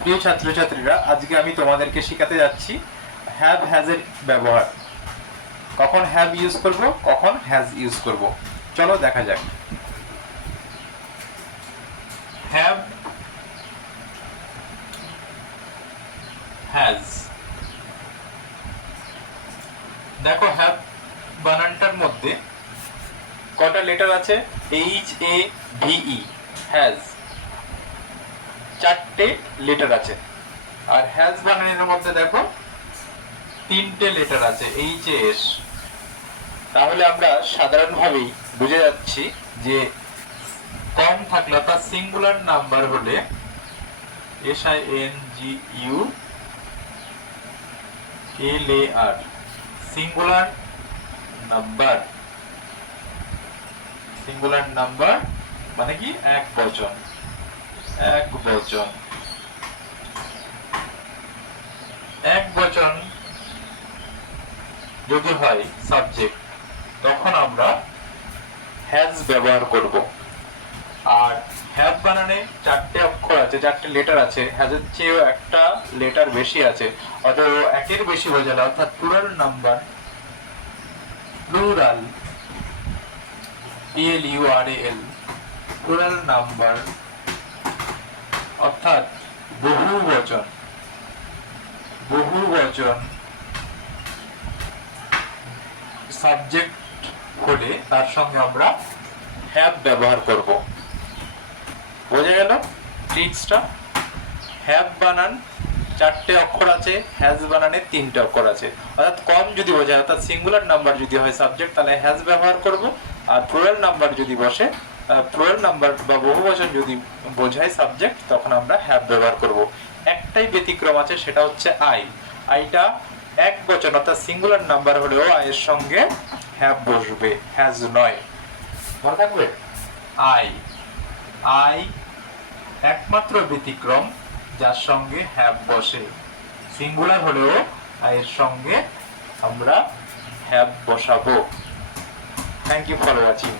প্রিয় ছাত্রছাত্রীরা, আজকে আমি তোমাদেরকে শেখাতে যাচ্ছি হ্যাভ হ্যাজের ব্যবহার। কখন হ্যাভ ইউজ করব, কখন হ্যাজ ইউজ করব, চলো দেখা যাক। Have, has. দেখো হ্যাভ বানানটার মধ্যে কটা লেটার আছে? HAVE, হ্যাজ, চারটে লেটার আছে। আর হ্যাজ বানানের মধ্যে দেখো তিনটে লেটার আছে, HAS। তাহলে আমরা সাধারণভাবেই বুঝে যাচ্ছি যে কম থাকলে অর্থাৎ সিঙ্গুলার নাম্বার হলে SINGULAR, singular number, singular number মানে কি এক বচন, এক বচন, এক বচন যদি হয় সাবজেক্ট, তখন আমরা হ্যাজ ব্যবহার করব। আর হ্যাভ বানানে চারটে অক্ষর আছে, চারটে লেটার আছে। হ্যাজের চেয়েও একটা লেটার বেশি আছে, অথবা একের বেশি হয়ে যাবে, অর্থাৎ plural number, plural, PLURAL, plural number অর্থাৎ বহু বচন, বহু বচন সাবজেক্ট হলে তার সঙ্গে আমরা হ্যাভ ব্যবহার করব। বোঝা গেল ট্রিক্সটা? হ্যাভ বানান চারটে অক্ষর আছে, হ্যাজ বানানে তিনটে অক্ষর আছে। অর্থাৎ কম যদি বোঝায়, অর্থাৎ সিঙ্গুলার নাম্বার যদি হয় সাবজেক্ট, তাহলে হ্যাজ ব্যবহার করব। আর প্লুরাল নাম্বার যদি বসে, প্লুরাল নাম্বার বা বহুবচন যদি বোঝায় সাবজেক্ট, তখন আমরা হ্যাভ ব্যবহার করব। একটাই ব্যতিক্রম আছে, সেটা হচ্ছে আই। আইটা এক বচন অর্থাৎ সিঙ্গুলার নাম্বার হলেও আয়ের সঙ্গে হ্যাভ বসবে, হ্যাজ নয়। মনে থাকবে? আই, আই একমাত্র ব্যতিক্রম যার সঙ্গে হ্যাভ বসে। সিঙ্গুলার হলেও এর সঙ্গে আমরা হ্যাভ বসাবো। Thank you for watching.